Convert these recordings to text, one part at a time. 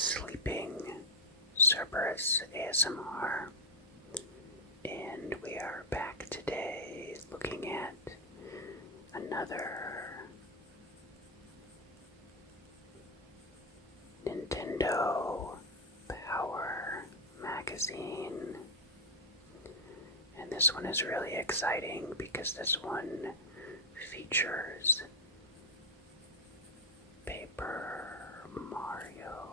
Sleeping Cerberus ASMR, and we are back today looking at another Nintendo Power magazine. And this one is really exciting because this one features Paper Mario.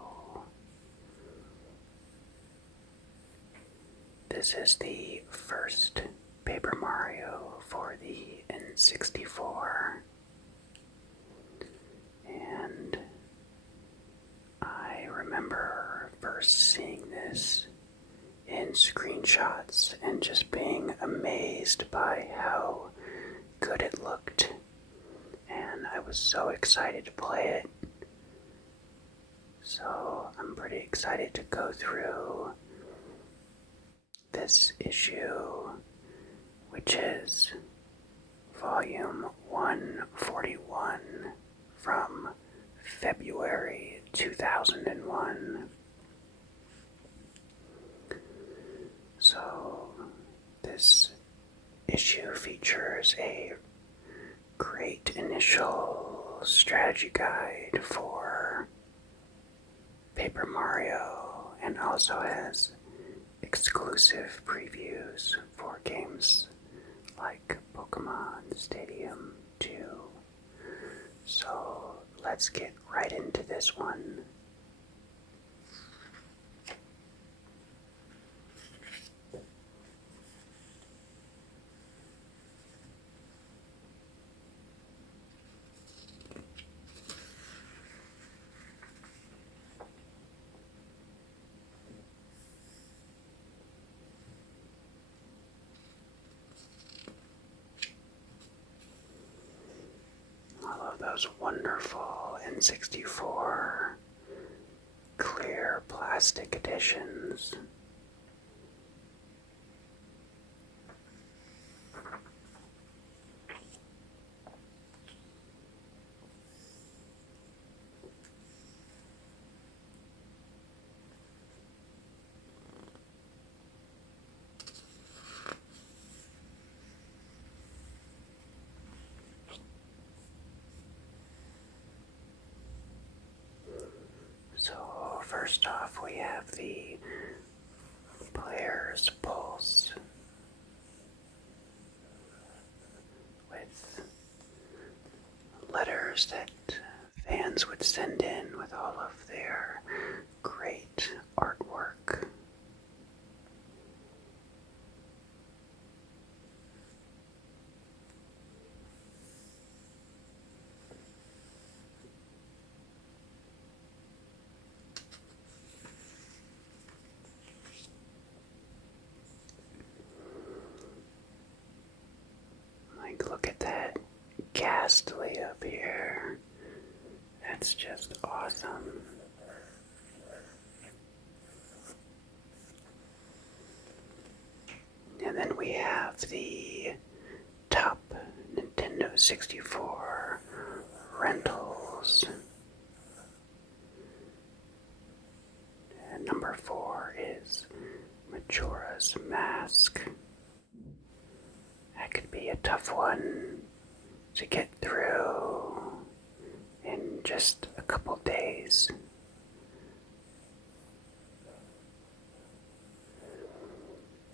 This is the first Paper Mario for the N64, and I remember first seeing this in screenshots and just being amazed by how good it looked, and I was so excited to play it. So I'm pretty excited to go through this issue, which is volume 141 from February 2001. So this issue features a great initial strategy guide for Paper Mario, and also has exclusive previews for games like Pokémon Stadium 2. So let's get right into this one. Those wonderful N64 clear plastic editions. So first off, we have the player's pulse with letters that fans would send in with all of their great artwork. Look at that ghastly up here. That's just awesome. And then we have the top Nintendo 64 rentals. And number 4 is Majora's Mask. That could be a tough one to get through in just a couple days.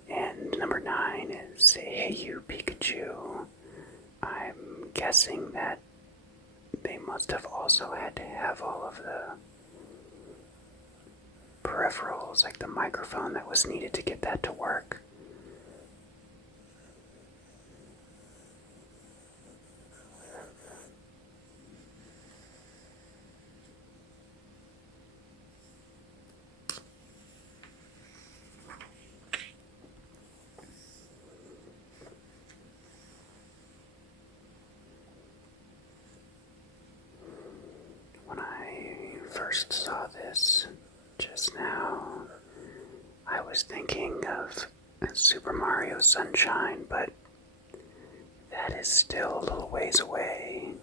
And number 9 is Hey You Pikachu. I'm guessing that they must have also had to have all of the peripherals, like the microphone that was needed to get that to work. First saw this just now, I was thinking of Super Mario Sunshine, but that is still a little ways away.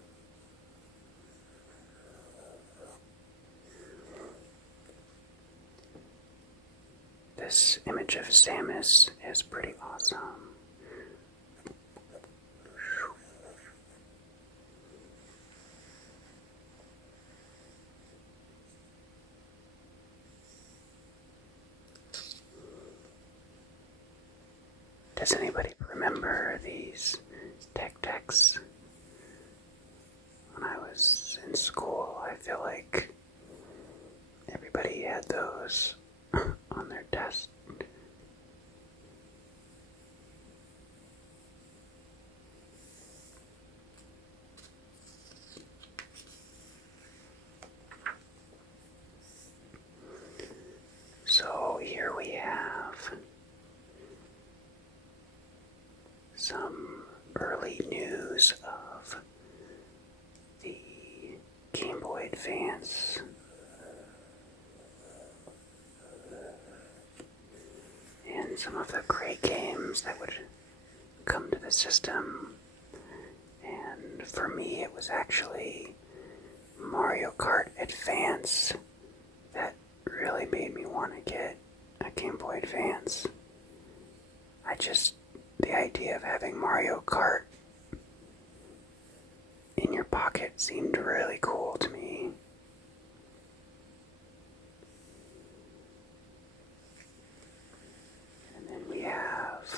this image of Samus is pretty awesome. Does anybody remember these tech decks? When I was in school, I feel like everybody had those on their desk. So here we have some early news of the Game Boy Advance. And some of the great games that would come to the system. And for me, it was actually Mario Kart Advance that really made me want to get a Game Boy Advance. The idea of having Mario Kart in your pocket seemed really cool to me. And then we have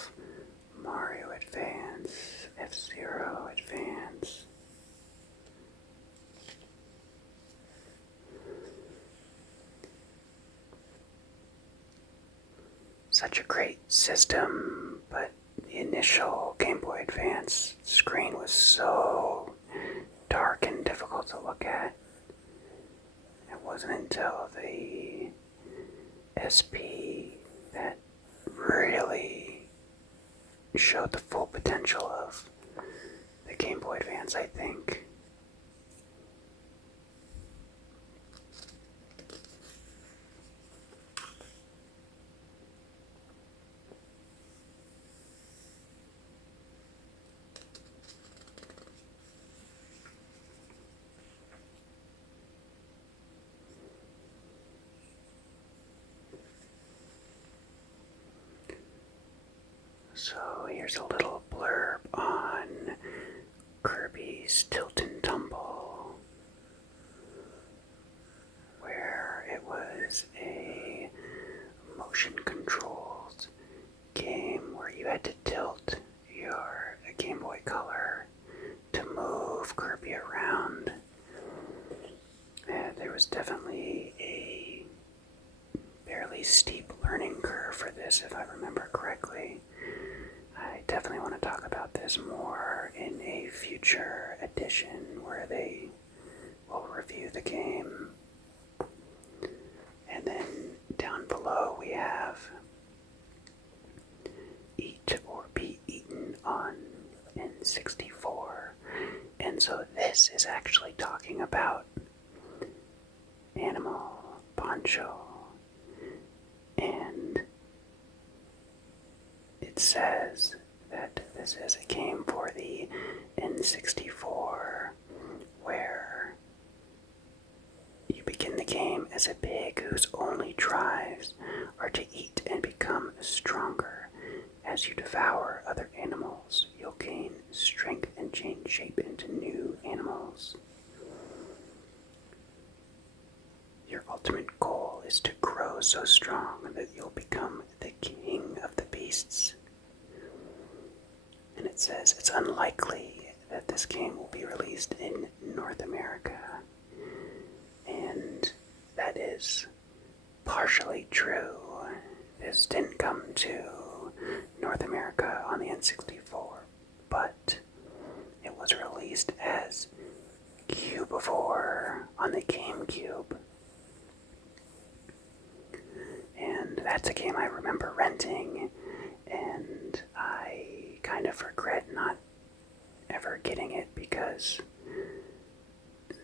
Mario Advance, F-Zero Advance. Such a great system, but the initial Game Boy Advance screen was so dark and difficult to look at. It wasn't until the SP that really showed the full potential of the Game Boy Advance, I think. So here's a little blurb on Kirby's Tilt and Tumble, where it was a motion-controlled game where you had to tilt your Game Boy Color to move Kirby around. And there was definitely a fairly steep learning curve for this, if I remember correctly. I definitely want to talk about this more in a future edition where they will review the game. And then down below we have Eat or Be Eaten on N64. And so this is actually talking about Animal, Bancho, and it says that this is a game for the N64 where you begin the game as a pig whose only drives are to eat and become stronger. As you devour other animals, you'll gain strength and change shape into new animals. Your ultimate goal is to grow so strong that you'll become the king of the beasts. And it says it's unlikely that this game will be released in North America. And that is partially true. This didn't come to North America on the N64, but it was released as Cubivore on the GameCube. And that's a game I remember renting, and I kind of regret not ever getting it because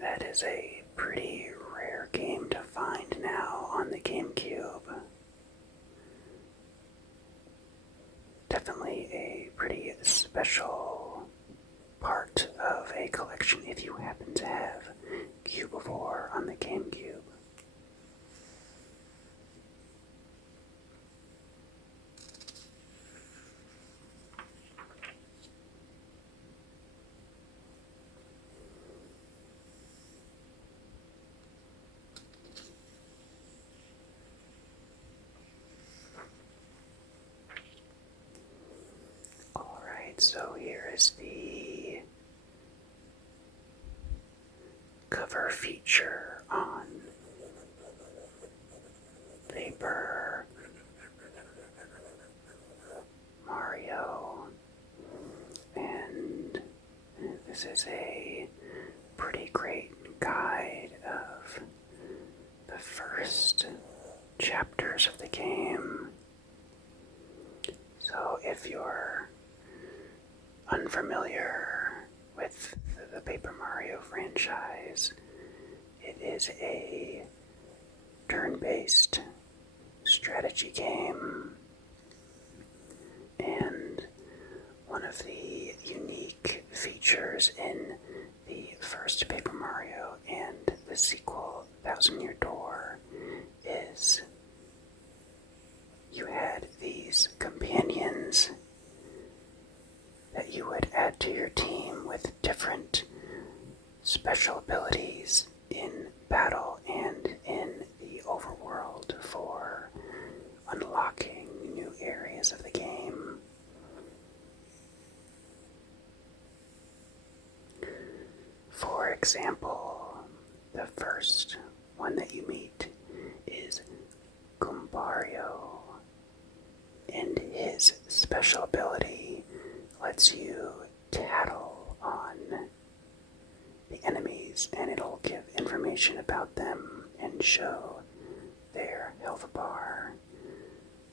that is a pretty rare game to find now on the GameCube. Definitely a pretty special part of a collection if you happen to have Cubivore on the GameCube. Alright, so here is the cover feature on Paper Mario, and this is a pretty great guide of the first chapters of the game. So if you're unfamiliar with the Paper Mario franchise, it is a turn-based strategy game, and one of the unique features in the first Paper Mario and the sequel, Thousand Year Door, is you had these companions that you would add to your team with different special abilities in battle and in the overworld for unlocking new areas of the game. For example, the first one that you meet is Gumbario, and his special ability lets you tattle on the enemies, and it'll give information about them and show their health bar.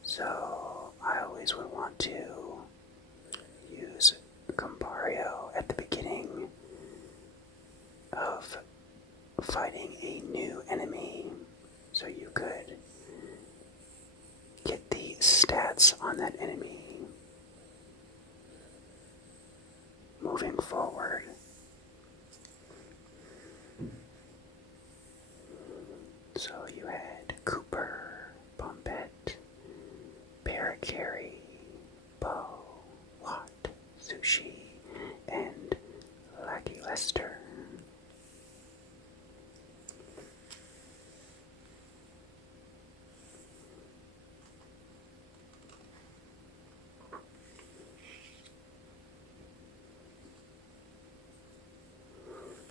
So I always would want to use Gumbario at the beginning of fighting a new enemy, so you could get the stats on that enemy moving forward. So you had Cooper, Bombette, Parakarry, Bo, Watt, Sushi, and Lucky Lester.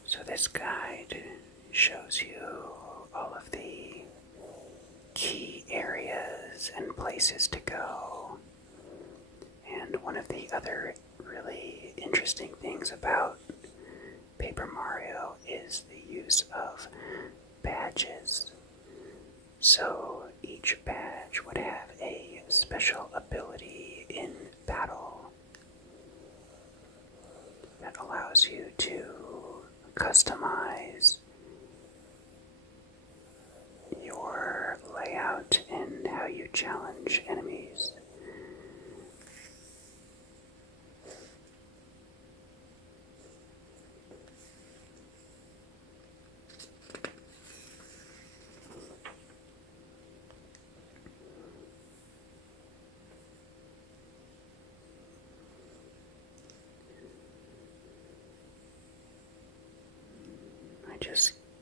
So this guide shows you all of the key areas and places to go. And one of the other really interesting things about Paper Mario is the use of badges. So each badge would have a special ability in battle that allows you to customize your layout and how you challenge enemies.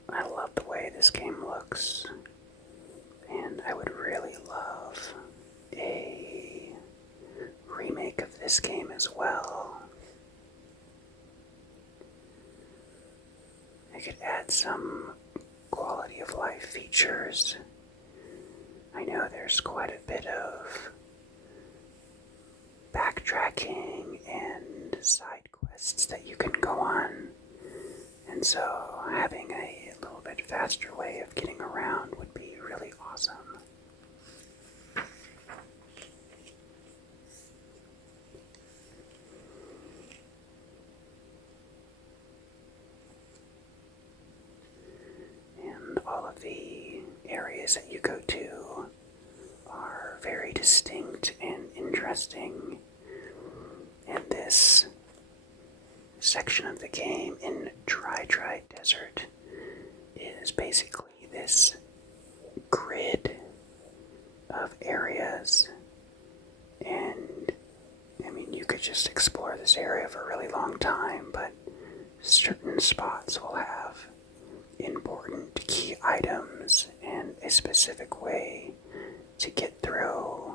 I love the way this game looks, and I would really love a remake of this game as well. I could add some quality of life features. I know there's quite a bit of backtracking and side quests that you can go on, and so having a little bit faster way of getting around would be really awesome. And all of the areas that you go to are very distinct and interesting. And this section of the game in Dry Desert is basically this grid of areas, and I mean, you could just explore this area for a really long time, but certain spots will have important key items and a specific way to get through.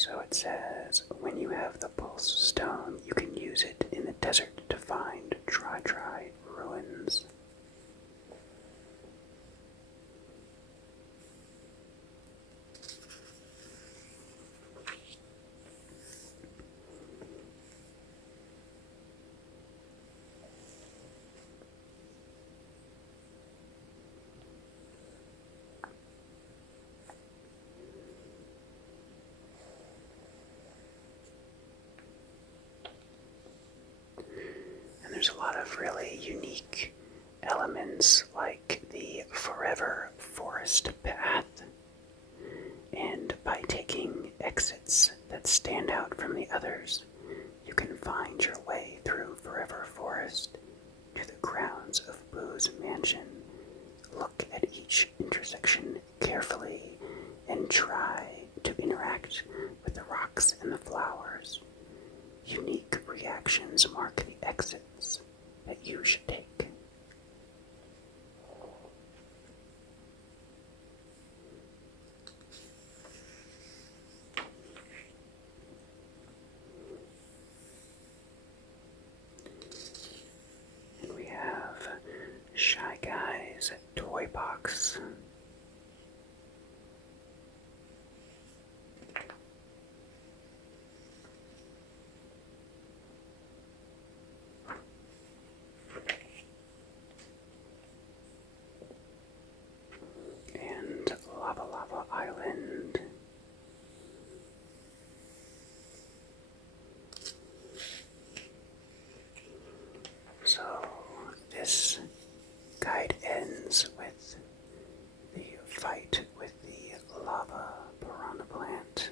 So it says, when you have the Pulse Stone, you can use it in the desert to find dry ruins. And there's a lot of really unique elements like the Forever Forest Path. And by taking exits that stand out from the others, you can find your way through Forever Forest to the grounds of Boo's mansion. Look at each intersection carefully and try to interact with the rocks and the flowers. Unique reactions mark the exits that you should take. And we have Shy Guy's toy box. And Lava Island. So this guide ends with the fight with the lava piranha plant.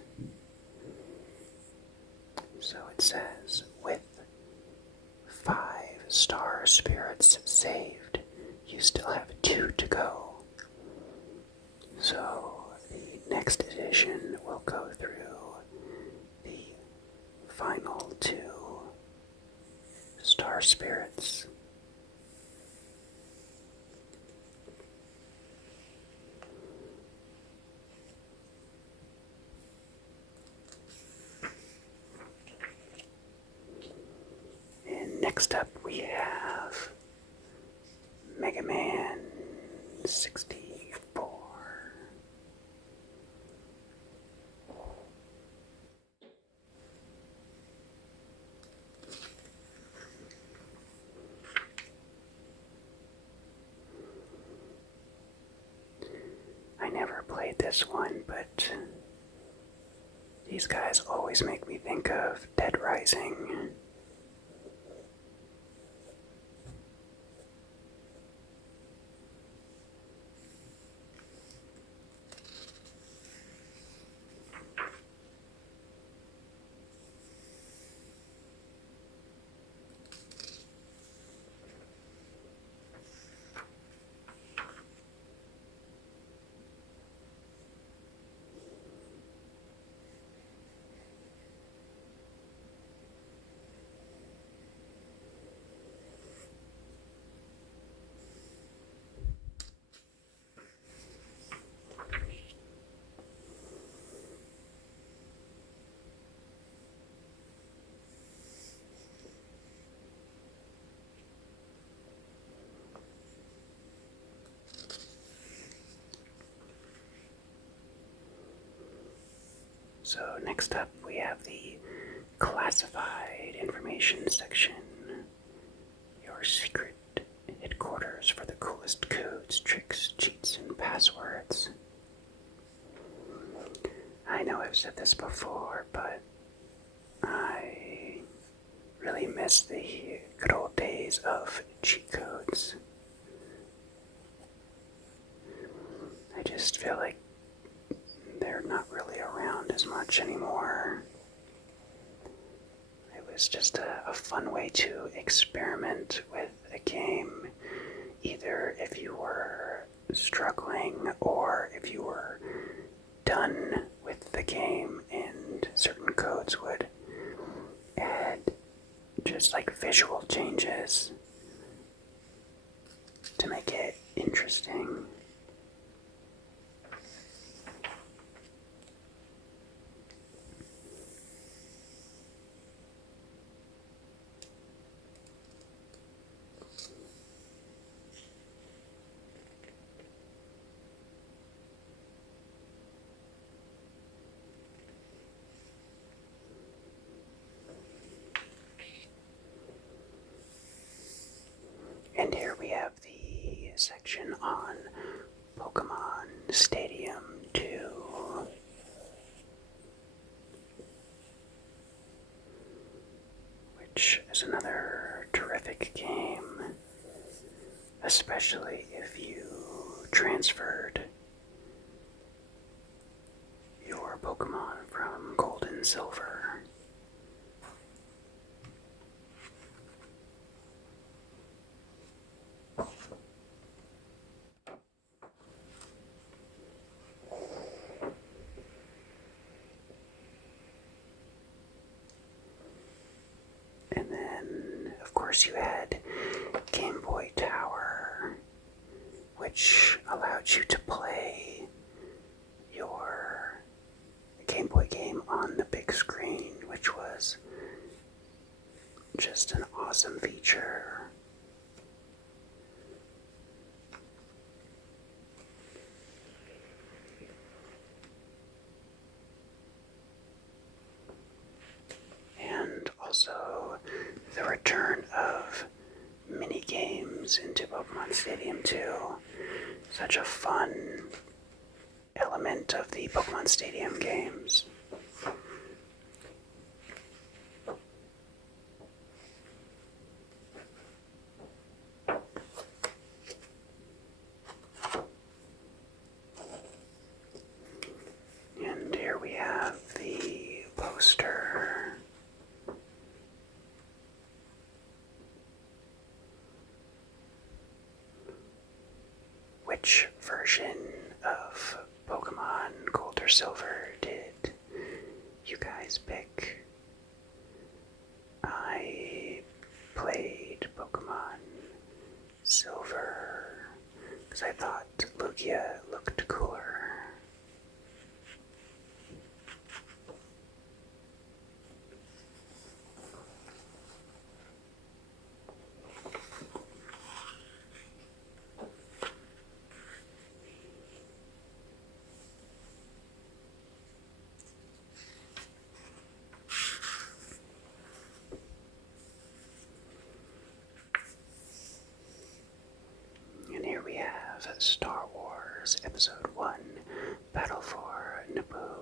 So it says, with 5 star spirits saved, you still have 2 to go. So the next edition will go through the final 2 star spirits. And next up we have Mega Man 64. I never played this one, but these guys always make me think of Dead Rising. So next up we have the classified information section. Your secret headquarters for the coolest codes, tricks, cheats, and passwords. I know I've said this before, but I really miss the good old days of cheat codes. I just feel like they're not really around as much anymore. It was just a fun way to experiment with a game, either if you were struggling or if you were done with the game, and certain codes would add just like visual changes to make it interesting. Stadium 2, which is another terrific game, especially if you transferred your Pokemon from Gold and Silver. And then, of course, you had Game Boy Tower, which allowed you to play your Game Boy game on the big screen, which was just an awesome feature. And also the return of mini games into Pokemon Stadium 2. Such a fun element of the Pokemon Stadium games. And here we have the poster. Which version of Pokemon Gold or Silver did you guys pick? I played Pokemon Silver because I thought Lugia looked cooler. And here we have Star Wars Episode 1, Battle for Naboo.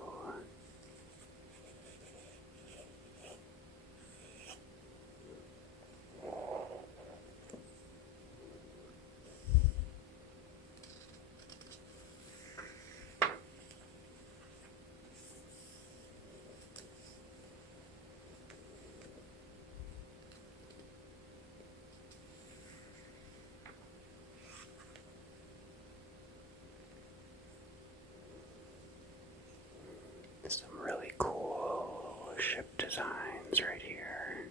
Some really cool ship designs right here.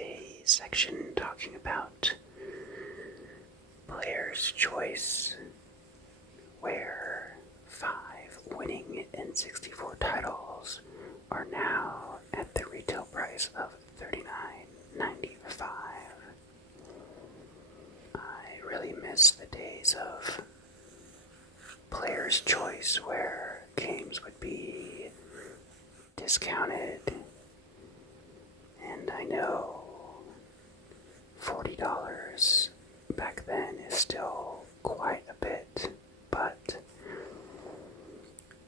A section talking about Player's Choice, where 5 winning N64 titles are now at the retail price of $39.95. I really miss the days of Player's Choice where games would be discounted. And I know $40 back then is still quite a bit, but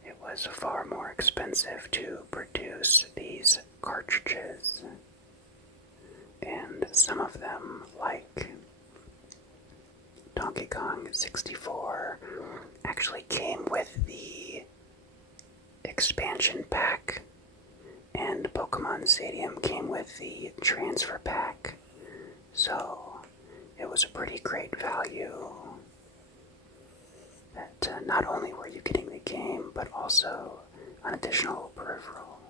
it was far more expensive to produce these cartridges. And some of them, like Donkey Kong 64, actually came with the expansion pack, and Pokémon Stadium came with the transfer pack. So it was a pretty great value that not only were you getting the game, but also an additional peripheral.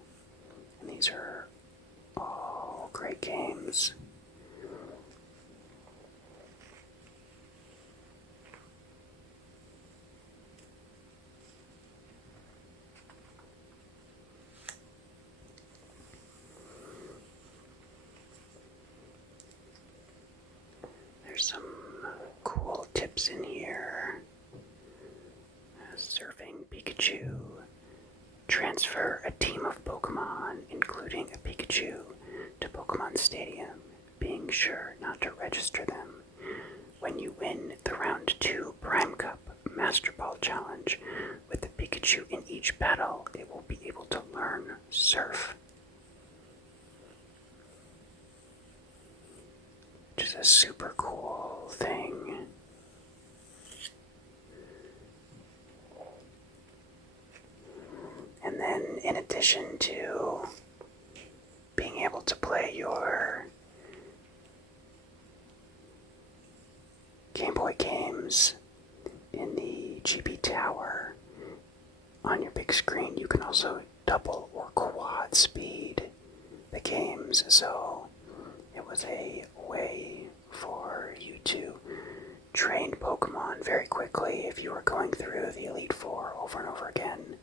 And these are all great games. There's some cool tips in here. Surfing Pikachu. Transfer a team of Pokemon, including a Pikachu, to Pokémon Stadium, being sure not to register them. When you win the Round 2 Prime Cup Master Ball Challenge with the Pikachu in each battle, it will be able to learn Surf, which is a super cool thing. And then, in addition to being able to play your Game Boy games in the GB Tower on your big screen, you can also double or quad speed the games. So it was a way for you to train Pokemon very quickly if you were going through the Elite Four over and over again.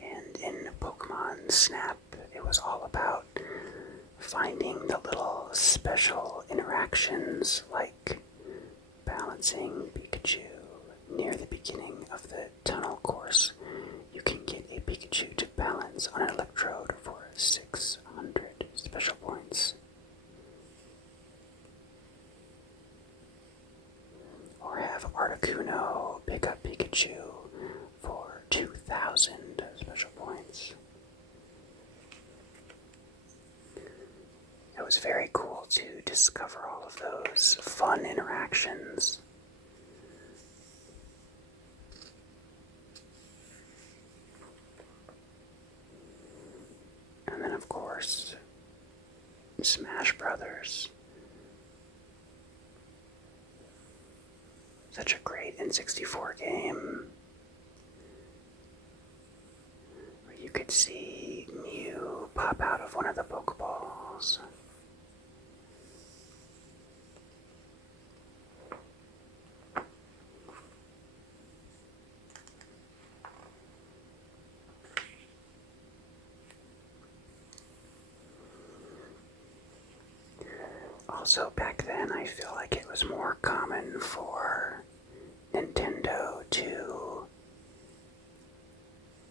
And in Pokemon Snap, it was all about finding the little special interactions like balancing Pikachu near the beginning of the tunnel course. You can get a Pikachu to balance on an electrode for 600 special points. Or have Articuno pick up Pikachu for 2,000 special points. It was very cool to discover all of those fun interactions. And then, of course, Smash Brothers. Such a great N64 game where you could see Mew pop out of one of the Pokeballs. Also, back then, I feel like it was more common for Nintendo to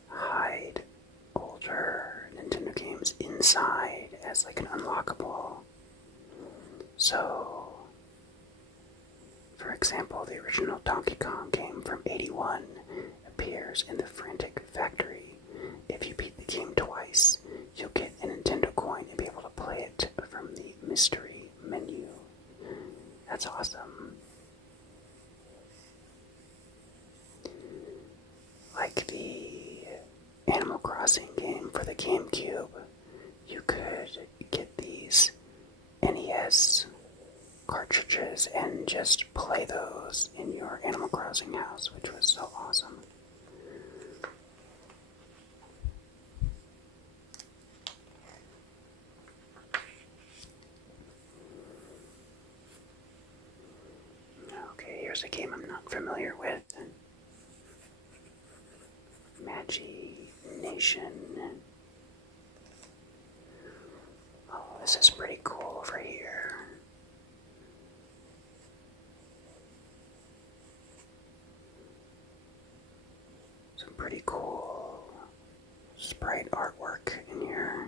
hide older Nintendo games inside as like an unlockable. So, for example, the original Donkey Kong game from '81 appears in the Frantic Factory. If you beat the game twice, you'll get a Nintendo coin and be able to play it from the mystery menu. That's awesome. Like the Animal Crossing game for the GameCube, you could get these NES cartridges and just play those in your Animal Crossing house, which was so awesome. Okay, here's a game I'm not familiar with. Magi Nation. Oh, this is pretty cool over here. Some pretty cool sprite artwork in here.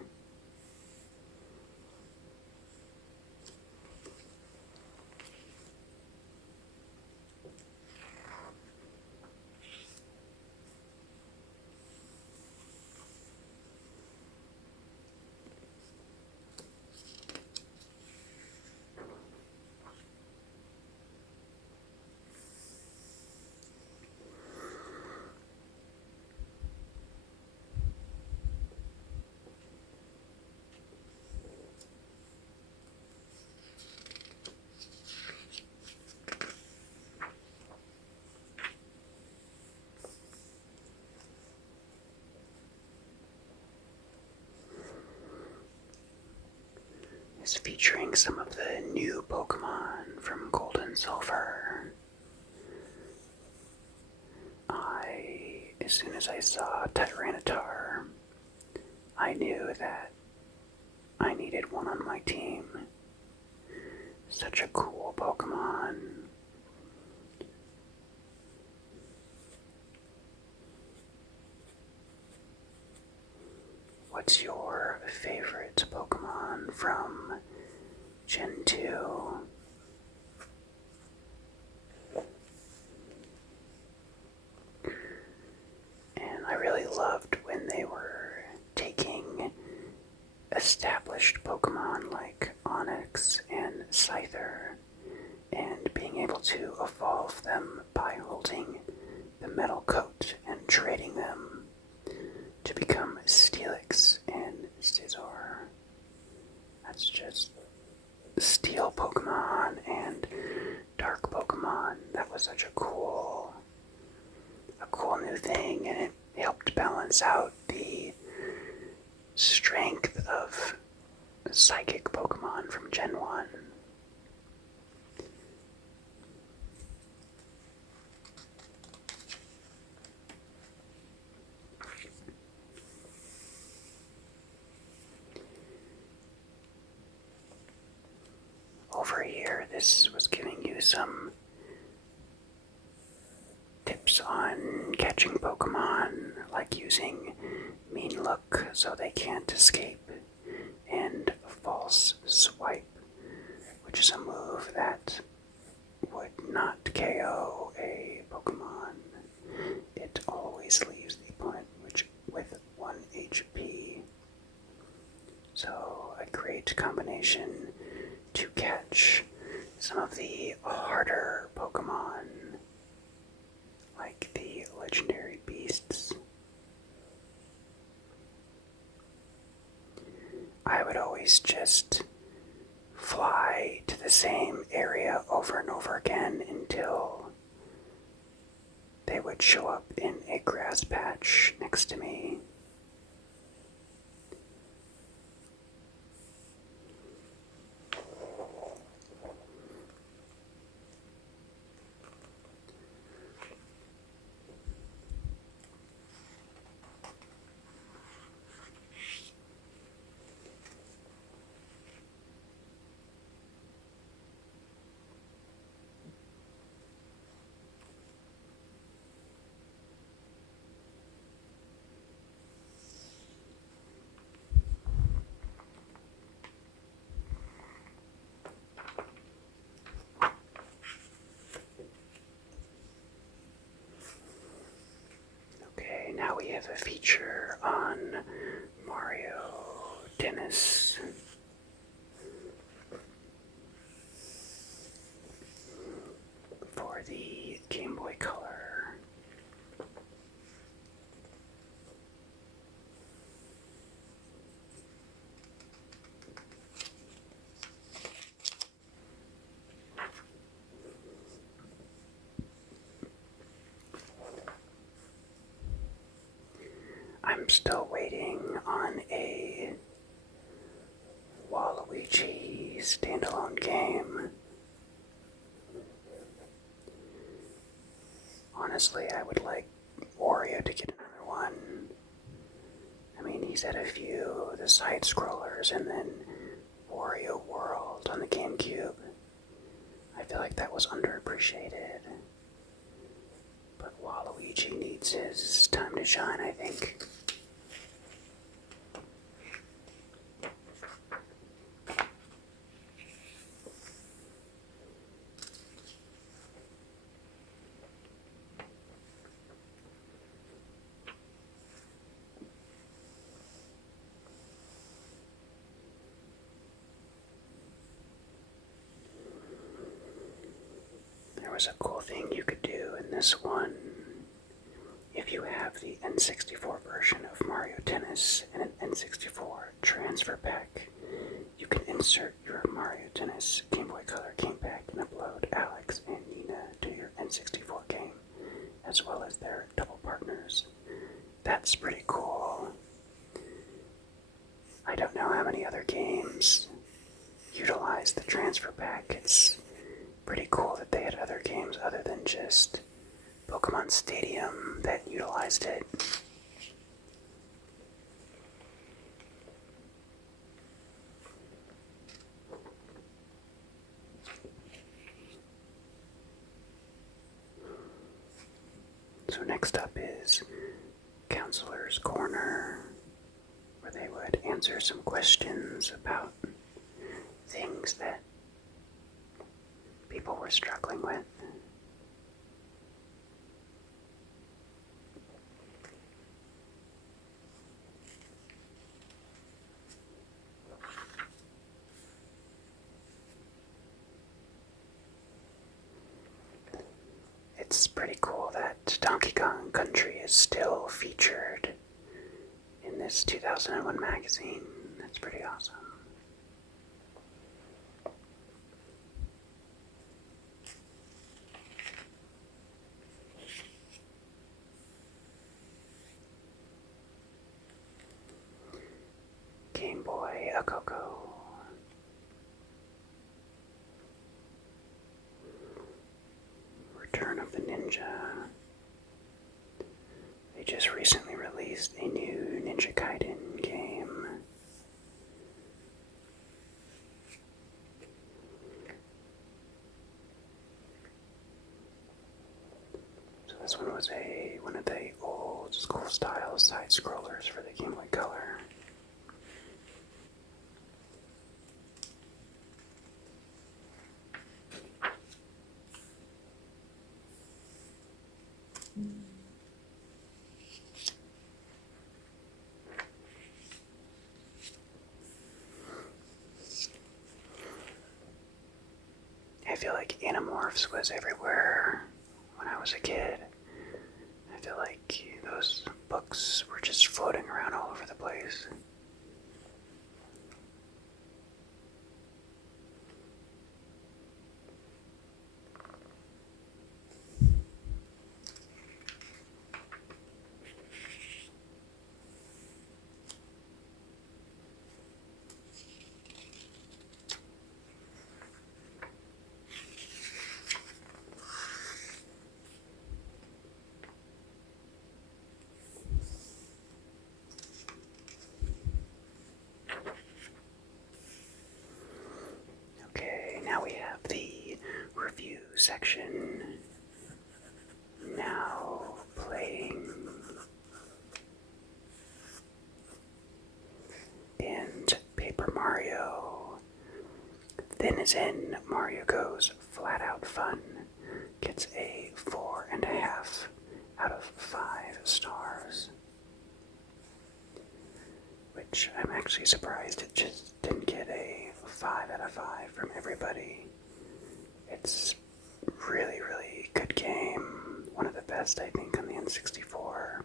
Is featuring some of the new Pokemon from Gold and Silver. As soon as I saw Tyranitar, I knew that I needed one on my team. Such a cool Pokemon. What's your favorite Pokemon from Gen 2? And I really loved when they were taking established Pokemon like Onix and Scyther and being able to evolve them by holding the metal coat and trading them to become Steelix and Scizor. That's just Steel Pokemon and Dark Pokemon. That was such a cool new thing, and it helped balance out the strength of Psychic Pokemon from Gen 1. Over here, this was giving you some tips on catching Pokemon, like using Mean Look so they can't escape, and False Swipe, which is a move that would not KO a Pokemon. It always leaves the opponent with 1 HP. So a great combination to catch some of the harder Pokemon, like the legendary beasts. I would always just fly to the same area over and over again until they would show up in a grass patch next to me. Now we have a feature on Mario Tennis. For the Game Boy Color. I'm still waiting on a Waluigi standalone game. Honestly, I would like Wario to get another one. I mean, he's had a few, the side-scrollers, and then Wario World on the GameCube. I feel like that was underappreciated. But Waluigi needs his time to shine, I think. was a cool thing you could do in this one. If you have the N64 version of Mario Tennis and an N64 transfer pack, you can insert your Mario Tennis Game Boy Color game pack and upload Alex and Nina to your N64 game, as well as their double partners. That's pretty cool. I don't know how many other games utilize the transfer pack. It's pretty cool that they had other games other than just Pokémon Stadium that utilized it. So next up is Counselor's Corner, where they would answer some questions about things that people were struggling with. It's pretty cool that Donkey Kong Country is still featured in this 2001 magazine. That's pretty awesome. Game Boy A Coco. Return of the Ninja. They just recently released a new Ninja Gaiden game. So this one was one of the old school style side scrollers for the Game Boy Color. I feel like Animorphs was everywhere when I was a kid. I feel like those books were just floating around all over the place. Now we have the review section. Now playing. And Paper Mario. Then is in Mario Goes Flat Out Fun. Gets a 4.5 out of 5 stars. Which I'm actually surprised it just didn't get a 5 out of 5 from everybody. It's really, really good game. One of the best, I think, on the N64.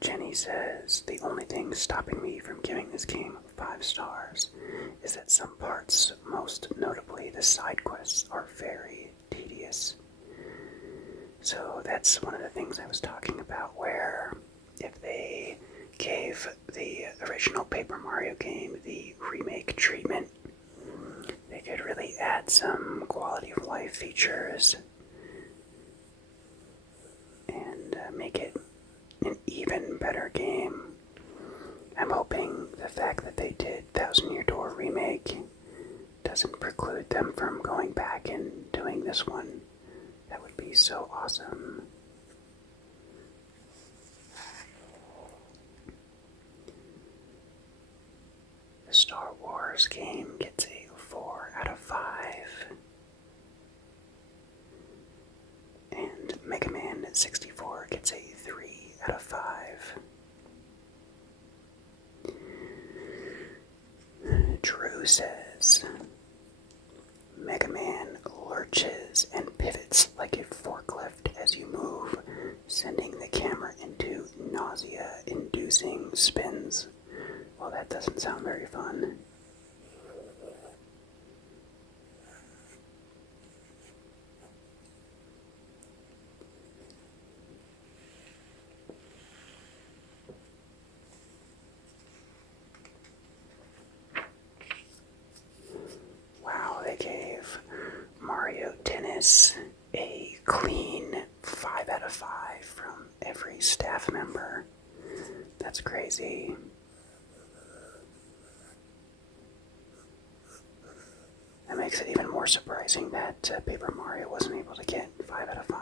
Jenny says, the only thing stopping me from giving this game 5 stars is that some parts, most notably the side quests, are very tedious. So that's one of the things I was talking about, where if they gave the original Paper Mario game the remake treatment, they could really add some quality of life features and make it an even better game. I'm hoping the fact that they did Thousand Year Door remake doesn't preclude them from going back and doing this one. That would be so awesome. The Star Wars game gets a 4 out of 5. And Mega Man 64 gets a 3 out of 5. Drew who says, Mega Man lurches and pivots like a forklift as you move, sending the camera into nausea-inducing spins. Well, that doesn't sound very fun. Wow, they gave Mario Tennis a clean 5 out of 5 from every staff member. That's crazy. That makes it even more surprising that Paper Mario wasn't able to get 5 out of 5.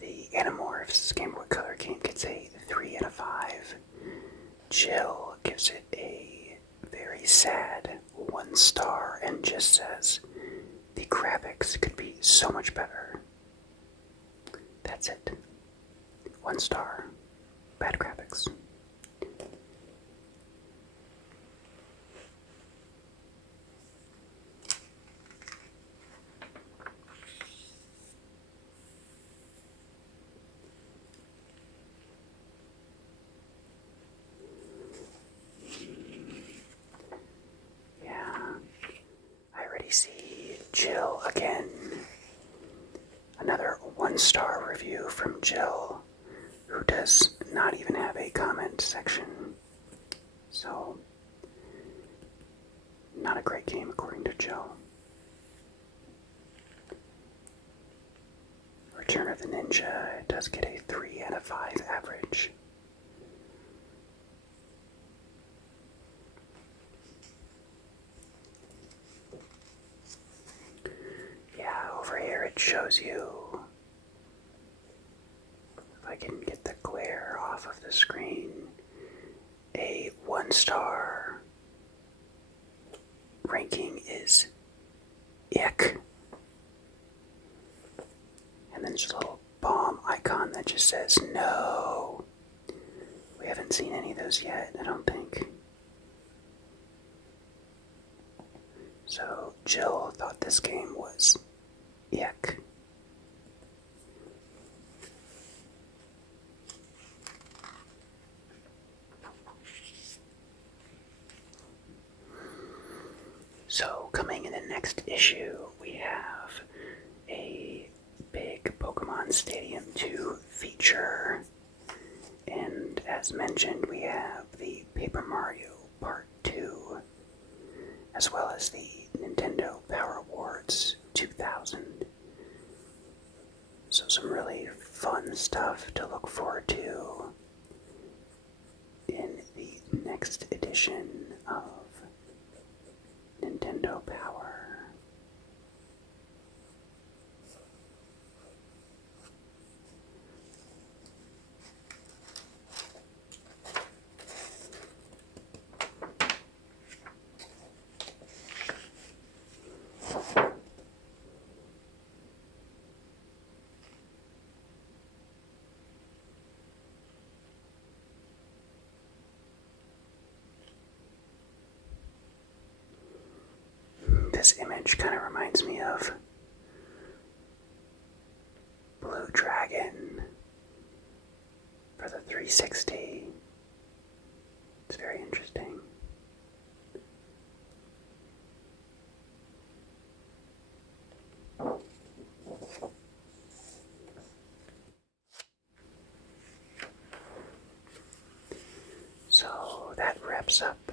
The Animorphs Game Boy Color game gets a 3 out of 5. Jill gives it a very sad 1 star and just says, the graphics could be so much better. That's it. 1 star. Bad graphics. See Jill again. Another 1-star review from Jill, who does not even have a comment section. So, not a great game according to Jill. Return of the Ninja does get a 3 out of 5 average. Over here it shows you, if I can get the glare off of the screen, a 1-star ranking is ick. And then there's a little bomb icon that just says no. We haven't seen any of those yet, I don't think. So Jill thought this game was yuck. So, coming in the next issue, we have a big Pokémon Stadium 2 feature. And as mentioned, we have the Paper Mario Part 2, as well as the Nintendo Power Awards 2000. So some really fun stuff to look forward to in the next edition of Nintendo Power. This image kind of reminds me of Blue Dragon for the 360. It's very interesting. So that wraps up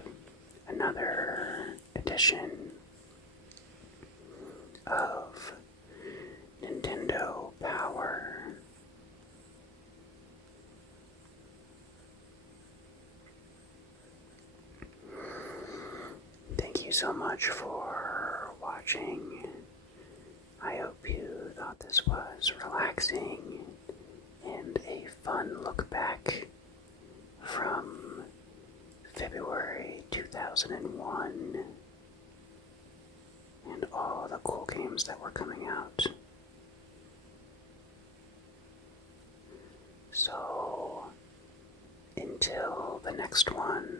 another edition of Nintendo Power. Thank you so much for watching. I hope you thought this was relaxing and a fun look back from February 2001. And all the cool games that were coming out. So, until the next one,